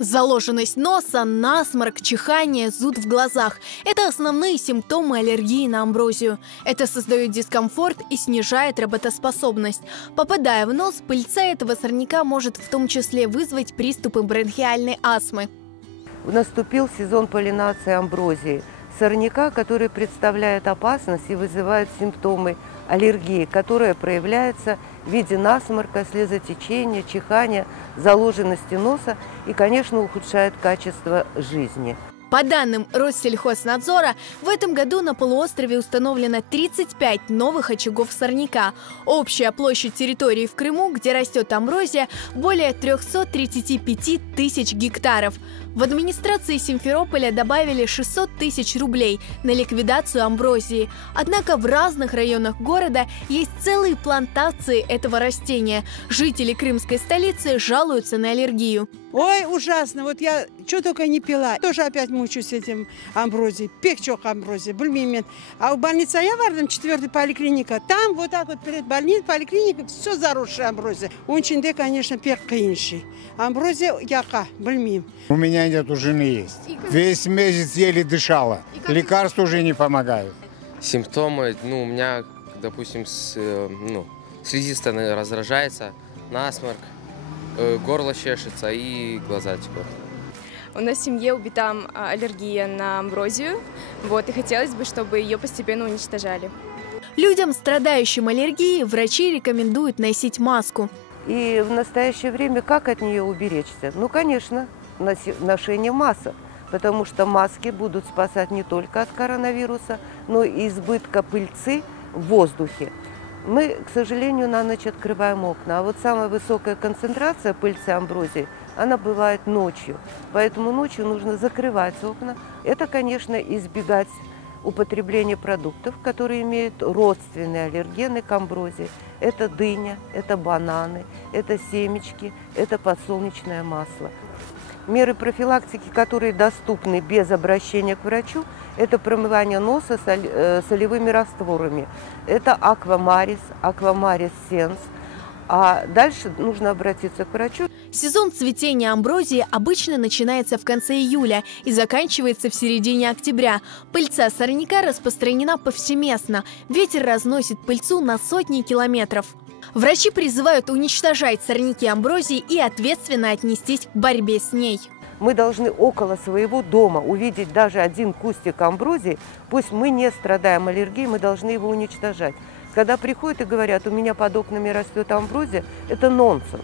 Заложенность носа, насморк, чихание, зуд в глазах – это основные симптомы аллергии на амброзию. Это создает дискомфорт и снижает работоспособность. Попадая в нос, пыльца этого сорняка может в том числе вызвать приступы бронхиальной астмы. Наступил сезон поллинации амброзии, сорняка, который представляет опасность и вызывает симптомы аллергии, которая проявляется в виде насморка, слезотечения, чихания, заложенности носа и, конечно, ухудшает качество жизни. По данным Россельхознадзора, в этом году на полуострове установлено 35 новых очагов сорняка. Общая площадь территории в Крыму, где растет амброзия, более 335 тысяч гектаров. В администрации Симферополя добавили 600 тысяч рублей на ликвидацию амброзии. Однако в разных районах города есть целые плантации этого растения. Жители крымской столицы жалуются на аллергию. Ой, ужасно. Вот я что только не пила. Тоже опять мучаюсь этим амброзией. Пекчок амброзия, бульмимен. А у больницы я вардам, 4-й поликлиника. Там вот так вот перед больницей, поликлиникой, все заросшая амброзия. Он чинде, конечно, пек каинший. Амброзия яка, бульмим. У меня нет, у жены есть. Весь месяц еле дышала. Лекарства уже не помогают. Симптомы, у меня, допустим, слизистая раздражается, насморк, горло чешется и глаза текут. У нас в семье убита аллергия на амброзию, и хотелось бы, чтобы ее постепенно уничтожали. Людям, страдающим аллергией, врачи рекомендуют носить маску. И в настоящее время как от нее уберечься? Ну, конечно, ношение масок, потому что маски будут спасать не только от коронавируса, но и избытка пыльцы в воздухе. Мы, к сожалению, на ночь открываем окна, а вот самая высокая концентрация пыльцы амброзии, она бывает ночью. Поэтому ночью нужно закрывать окна. Это, конечно, избегать употребления продуктов, которые имеют родственные аллергены к амброзии. Это дыня, это бананы, это семечки, это подсолнечное масло. Меры профилактики, которые доступны без обращения к врачу, это промывание носа солевыми растворами. Это аквамарис, аквамарис сенс. А дальше нужно обратиться к врачу. Сезон цветения амброзии обычно начинается в конце июля и заканчивается в середине октября. Пыльца сорняка распространена повсеместно. Ветер разносит пыльцу на сотни километров. Врачи призывают уничтожать сорняки амброзии и ответственно отнестись к борьбе с ней. Мы должны около своего дома увидеть даже один кустик амброзии. Пусть мы не страдаем аллергией, мы должны его уничтожать. Когда приходят и говорят, у меня под окнами растет амброзия, это нонсенс.